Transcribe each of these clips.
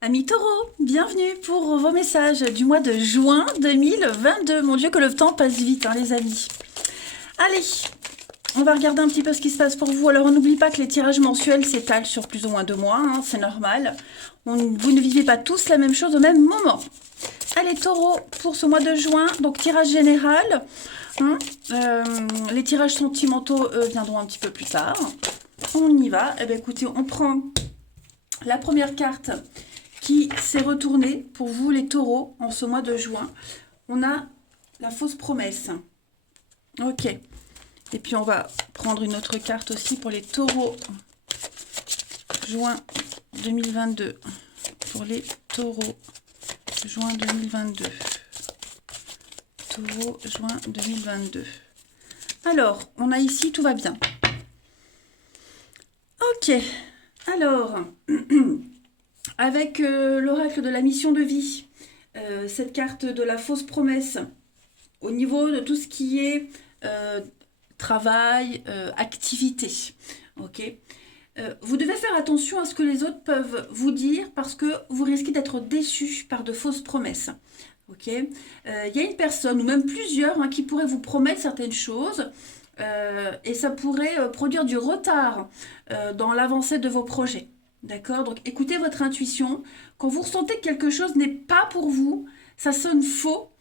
Amis taureaux, bienvenue pour vos messages du mois de juin 2022. Mon Dieu que le temps passe vite, hein, les amis. Allez, on va regarder un petit peu ce qui se passe pour vous. Alors on n'oublie pas que les tirages mensuels s'étalent sur plus ou moins 2 mois, hein, c'est normal. Vous ne vivez pas tous la même chose au même moment. Allez taureaux, pour ce mois de juin, donc tirage général. hein, les tirages sentimentaux viendront un petit peu plus tard. On y va. Eh bien écoutez, on prend la première carte qui s'est retournée pour vous les taureaux en ce mois de juin. On a la fausse promesse. Ok. Et puis on va prendre une autre carte aussi pour les taureaux. Juin 2022. Pour les taureaux. Juin 2022. Taureau, juin 2022. Alors, on a ici, tout va bien. Ok. Alors, avec l'oracle de la mission de vie, cette carte de la fausse promesse, au niveau de tout ce qui est travail, activité. Ok. Vous devez faire attention à ce que les autres peuvent vous dire parce que vous risquez d'être déçu par de fausses promesses. Ok. Y a une personne ou même plusieurs qui pourraient vous promettre certaines choses et ça pourrait produire du retard dans l'avancée de vos projets. D'accord. Donc écoutez votre intuition. Quand vous ressentez que quelque chose n'est pas pour vous, ça sonne faux,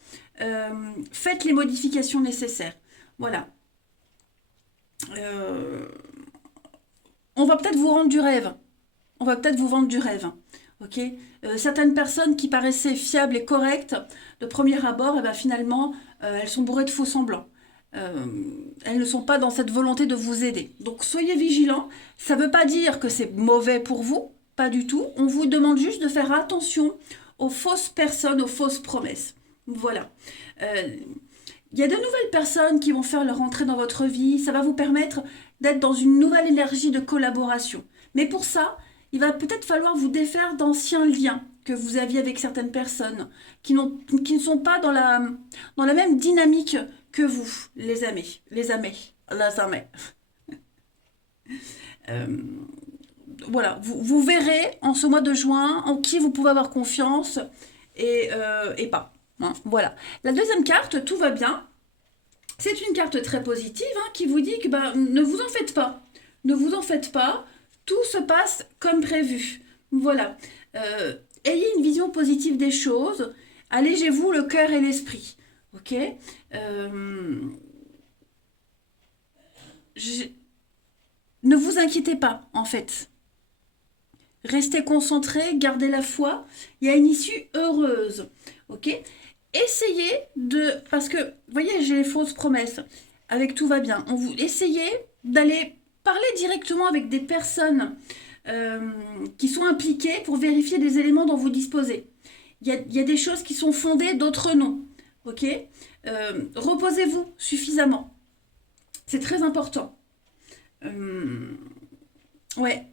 faites les modifications nécessaires. Voilà. Euh, on va peut-être vous rendre du rêve. On va peut-être vous vendre du rêve. Ok. Certaines personnes qui paraissaient fiables et correctes de premier abord, eh ben, finalement, elles sont bourrées de faux semblants. Euh, elles ne sont pas dans cette volonté de vous aider. Donc soyez vigilants. Ça ne veut pas dire que c'est mauvais pour vous, pas du tout. On vous demande juste de faire attention aux fausses personnes, aux fausses promesses. Voilà. Euh, Il y a de nouvelles personnes qui vont faire leur entrée dans votre vie. Ça va vous permettre d'être dans une nouvelle énergie de collaboration. Mais pour ça, il va peut-être falloir vous défaire d'anciens liens que vous aviez avec certaines personnes qui ne sont pas dans la même dynamique que vous, les amis. Les amis. Les amis. Euh, voilà, vous verrez en ce mois de juin en qui vous pouvez avoir confiance et pas. Hein, voilà. La deuxième carte, tout va bien. C'est une carte très positive qui vous dit que ne vous en faites pas. Ne vous en faites pas. Tout se passe comme prévu. Voilà. Ayez une vision positive des choses. Allégez-vous le cœur et l'esprit. Ok. Euh, je- Ne vous inquiétez pas, en fait. Restez concentré, gardez la foi. Il y a une issue heureuse. Ok. Essayez de... Parce que, vous voyez, j'ai les fausses promesses. Avec tout va bien. Essayez d'aller parler directement avec des personnes qui sont impliquées pour vérifier des éléments dont vous disposez. Il y a des choses qui sont fondées, d'autres non. Ok. Reposez-vous suffisamment. C'est très important. Euh, ouais.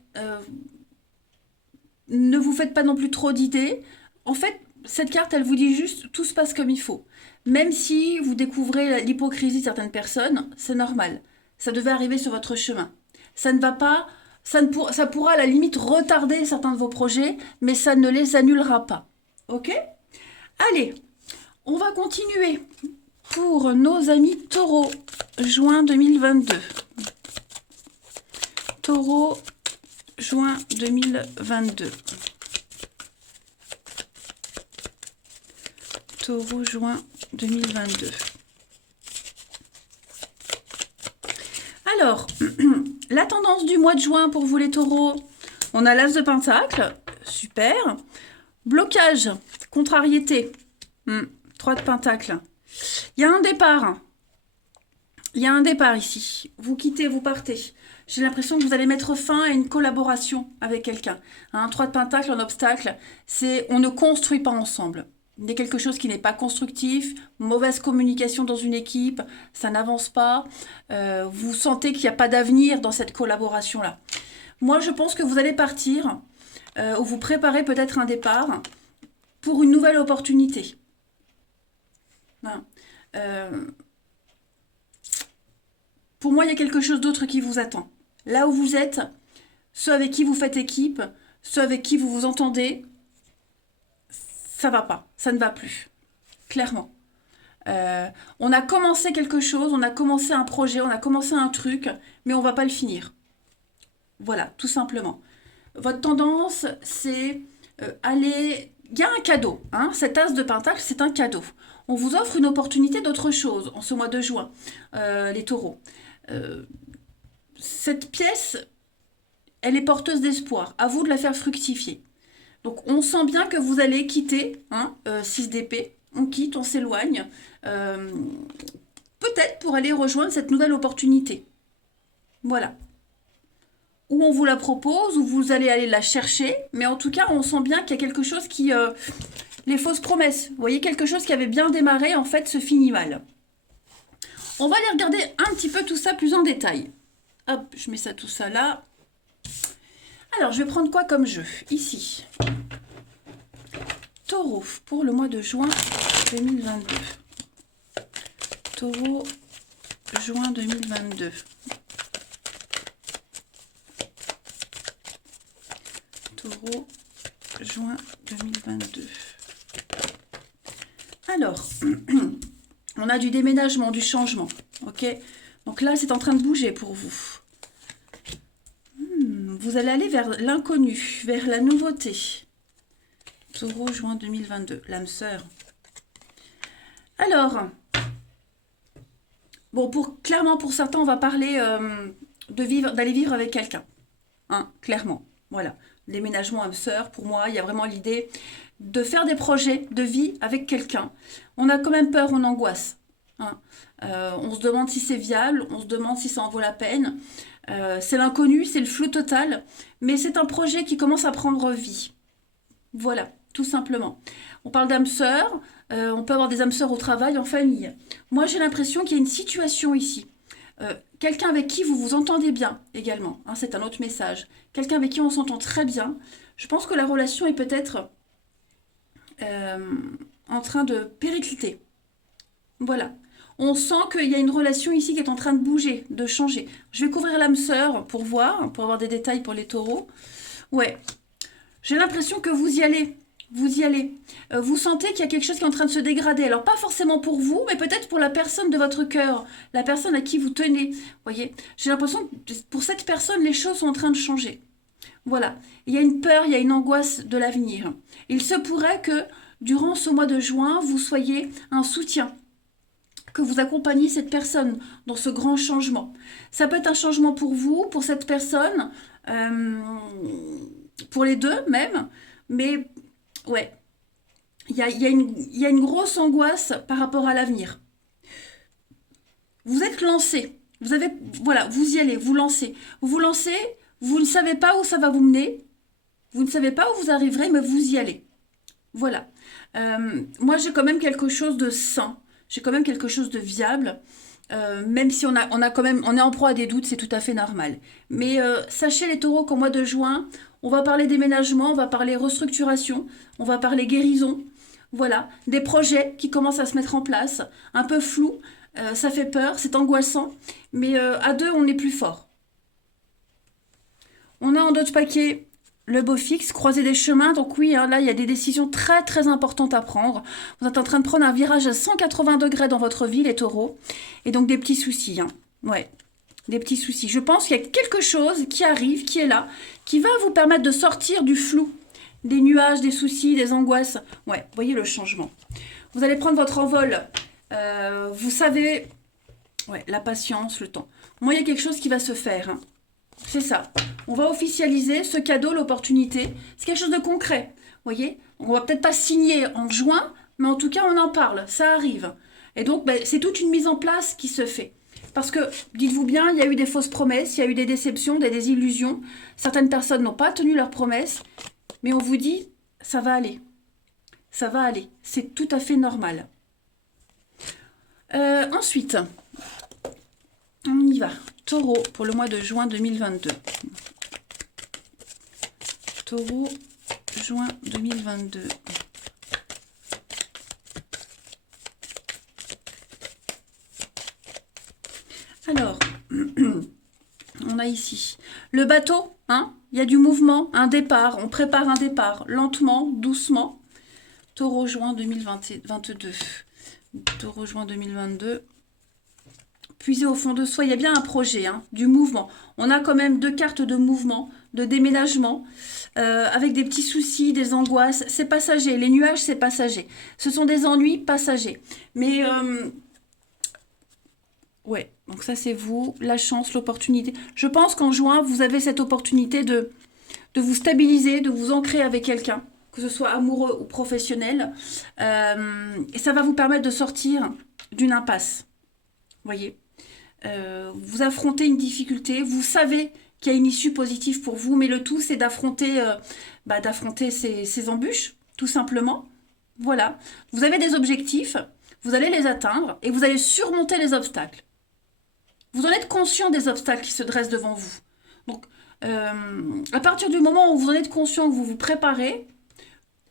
Ne vous faites pas non plus trop d'idées. En fait, cette carte, elle vous dit juste tout se passe comme il faut. Même si vous découvrez l'hypocrisie de certaines personnes, c'est normal. Ça devait arriver sur votre chemin. Ça ne va pas, ça pourra à la limite retarder certains de vos projets, mais ça ne les annulera pas. Ok. Allez, on va continuer pour nos amis taureaux, juin 2022. Taureau, juin 2022. Taureau, juin 2022. Alors, la tendance du mois de juin pour vous les taureaux, on a l'as de pentacle, super. Blocage, contrariété, 3 de pentacle. Il y a un départ, il y a un départ ici. Vous quittez, vous partez. J'ai l'impression que vous allez mettre fin à une collaboration avec quelqu'un. 3 de pentacle, un obstacle, c'est on ne construit pas ensemble. Il y a quelque chose qui n'est pas constructif, mauvaise communication dans une équipe, ça n'avance pas, vous sentez qu'il n'y a pas d'avenir dans cette collaboration-là. Moi, je pense que vous allez partir, ou vous préparez peut-être un départ pour une nouvelle opportunité. Hein. Euh, pour moi, il y a quelque chose d'autre qui vous attend. Là où vous êtes, ceux avec qui vous faites équipe, ceux avec qui vous vous entendez, ça va pas, ça ne va plus, clairement. On a commencé quelque chose, on a commencé un projet, on a commencé un truc, mais on va pas le finir. Voilà, tout simplement. Votre tendance, c'est aller... Il y a un cadeau, hein, cet as de pentacle, c'est un cadeau. On vous offre une opportunité d'autre chose en ce mois de juin, les taureaux. Cette pièce, elle est porteuse d'espoir. À vous de la faire fructifier. Donc, on sent bien que vous allez quitter, hein, 6 d'épée. On quitte, on s'éloigne. Peut-être pour aller rejoindre cette nouvelle opportunité. Voilà. Ou on vous la propose, ou vous allez aller la chercher. Mais en tout cas, on sent bien qu'il y a quelque chose qui... les fausses promesses. Vous voyez, quelque chose qui avait bien démarré, en fait, se finit mal. On va aller regarder un petit peu tout ça plus en détail. Hop, je mets ça tout ça là. Alors, je vais prendre quoi comme jeu? Ici. Taureau, pour le mois de juin 2022. Taureau, juin 2022. Taureau, juin 2022. Alors, on a du déménagement, du changement, ok? Donc là, c'est en train de bouger pour vous. Vous allez aller vers l'inconnu, vers la nouveauté. Taureau, juin 2022, l'âme sœur. Alors, bon, clairement, pour certains, on va parler d'aller vivre avec quelqu'un. Hein, clairement, voilà. Déménagement, âme sœur, pour moi, il y a vraiment l'idée de faire des projets de vie avec quelqu'un. On a quand même peur, on angoisse. Hein. On se demande si c'est viable, on se demande si ça en vaut la peine. C'est l'inconnu, c'est le flou total, mais c'est un projet qui commence à prendre vie. Voilà, tout simplement. On parle d'âme sœur, on peut avoir des âmes sœurs au travail, en famille. Moi, j'ai l'impression qu'il y a une situation ici. Quelqu'un avec qui vous vous entendez bien également, hein, c'est un autre message. Quelqu'un avec qui on s'entend très bien. Je pense que la relation est peut-être en train de péricliter. Voilà. On sent qu'il y a une relation ici qui est en train de bouger, de changer. Je vais couvrir l'âme sœur pour voir, pour avoir des détails pour les taureaux. Ouais. J'ai l'impression que vous y allez. Vous y allez. Vous sentez qu'il y a quelque chose qui est en train de se dégrader. Alors, pas forcément pour vous, mais peut-être pour la personne de votre cœur. La personne à qui vous tenez. Voyez, j'ai l'impression que pour cette personne, les choses sont en train de changer. Voilà. Il y a une peur, il y a une angoisse de l'avenir. Il se pourrait que, durant ce mois de juin, vous soyez un soutien. Que vous accompagnez cette personne dans ce grand changement. Ça peut être un changement pour vous, pour cette personne, pour les deux même, mais ouais, il y a une grosse angoisse par rapport à l'avenir. Vous êtes lancé, voilà, vous y allez, vous lancez. Vous lancez, vous ne savez pas où ça va vous mener, vous ne savez pas où vous arriverez, mais vous y allez. Voilà. Moi, j'ai quand même quelque chose de sain. J'ai quand même quelque chose de viable, même si on est en proie à des doutes, c'est tout à fait normal. Mais sachez les taureaux qu'au mois de juin, on va parler déménagement, on va parler restructuration, on va parler guérison. Voilà, des projets qui commencent à se mettre en place, un peu flou, ça fait peur, c'est angoissant, mais à deux, on est plus fort. On a en d'autres paquets le beau fixe, croiser des chemins. Donc oui, hein, là, il y a des décisions très, très importantes à prendre. Vous êtes en train de prendre un virage à 180 degrés dans votre vie, les taureaux. Et donc, des petits soucis. Hein. Ouais, des petits soucis. Je pense qu'il y a quelque chose qui arrive, qui est là, qui va vous permettre de sortir du flou, des nuages, des soucis, des angoisses. Ouais, voyez le changement. Vous allez prendre votre envol. Vous savez, ouais, la patience, le temps. Moi, il y a quelque chose qui va se faire. Hein. C'est ça. On va officialiser ce cadeau, l'opportunité. C'est quelque chose de concret. Vous voyez? On va peut-être pas signer en juin, mais en tout cas, on en parle. Ça arrive. Et donc, c'est toute une mise en place qui se fait. Parce que, dites-vous bien, il y a eu des fausses promesses, il y a eu des déceptions, des désillusions. Certaines personnes n'ont pas tenu leurs promesses. Mais on vous dit, ça va aller. Ça va aller. C'est tout à fait normal. Ensuite, on y va. Taureau pour le mois de juin 2022. Taureau, juin 2022. Alors, on a ici le bateau, hein, il y a du mouvement, un départ, on prépare un départ, lentement, doucement. Taureau juin 2022. Taureau juin 2022. Puiser au fond de soi, il y a bien un projet, hein, du mouvement. On a quand même 2 cartes de mouvement, de déménagement, avec des petits soucis, des angoisses. C'est passager, les nuages, c'est passager. Ce sont des ennuis passagers. Mais, ouais, donc ça c'est vous, la chance, l'opportunité. Je pense qu'en juin, vous avez cette opportunité de vous stabiliser, de vous ancrer avec quelqu'un, que ce soit amoureux ou professionnel. Et ça va vous permettre de sortir d'une impasse. Voyez, vous affrontez une difficulté, vous savez qu'il y a une issue positive pour vous, mais le tout c'est d'affronter ces embûches, tout simplement. Voilà, vous avez des objectifs, vous allez les atteindre et vous allez surmonter les obstacles. Vous en êtes conscient des obstacles qui se dressent devant vous. Donc, à partir du moment où vous en êtes conscient, que vous vous préparez,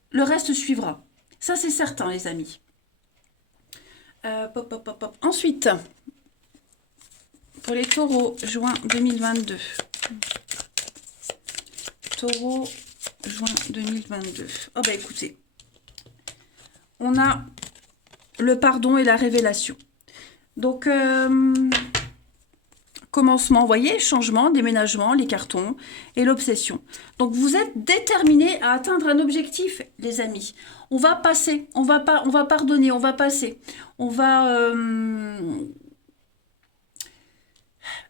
le reste suivra. Ça c'est certain, les amis. Ensuite, pour les taureaux, juin 2022. Taureau, juin 2022. Oh bah écoutez, on a le pardon et la révélation. Donc, commencement, vous voyez, changement, déménagement, les cartons et l'obsession. Donc, vous êtes déterminés à atteindre un objectif, les amis. On va passer, on va pardonner, on va passer. On va...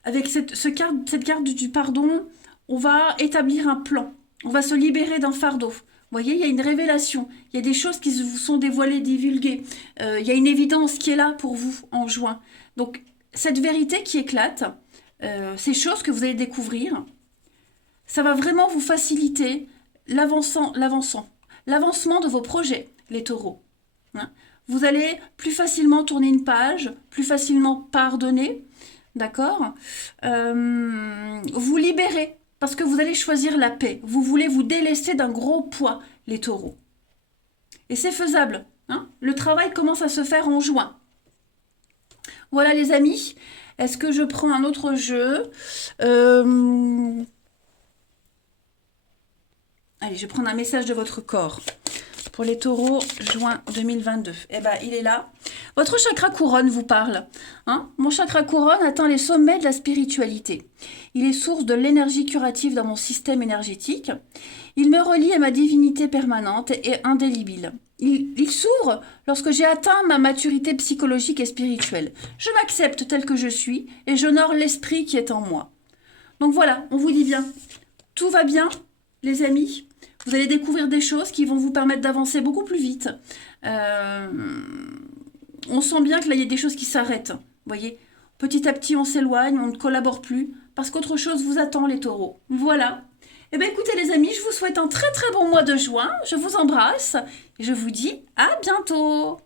avec cette carte du pardon, on va établir un plan. On va se libérer d'un fardeau. Vous voyez, il y a une révélation. Il y a des choses qui vous sont dévoilées, divulguées. Il y a une évidence qui est là pour vous en juin. Donc, cette vérité qui éclate, ces choses que vous allez découvrir, ça va vraiment vous faciliter l'avancement de vos projets, les taureaux. Hein, vous allez plus facilement tourner une page, plus facilement pardonner. D'accord, vous libérez parce que vous allez choisir la paix. Vous voulez vous délester d'un gros poids, les taureaux. Et c'est faisable. Hein, le travail commence à se faire en juin. Voilà les amis. Est-ce que je prends un autre jeu Allez, je vais prendre un message de votre corps. Pour les taureaux, juin 2022. Eh bien, il est là. Votre chakra couronne vous parle. Hein, mon chakra couronne atteint les sommets de la spiritualité. Il est source de l'énergie curative dans mon système énergétique. Il me relie à ma divinité permanente et indélébile. Il s'ouvre lorsque j'ai atteint ma maturité psychologique et spirituelle. Je m'accepte tel que je suis et j'honore l'esprit qui est en moi. Donc voilà, on vous dit bien. Tout va bien, les amis. Vous allez découvrir des choses qui vont vous permettre d'avancer beaucoup plus vite. On sent bien que là, il y a des choses qui s'arrêtent. Vous voyez, petit à petit, on s'éloigne, on ne collabore plus, parce qu'autre chose vous attend, les taureaux. Voilà. Eh bien, écoutez, les amis, je vous souhaite un très très bon mois de juin. Je vous embrasse et je vous dis à bientôt.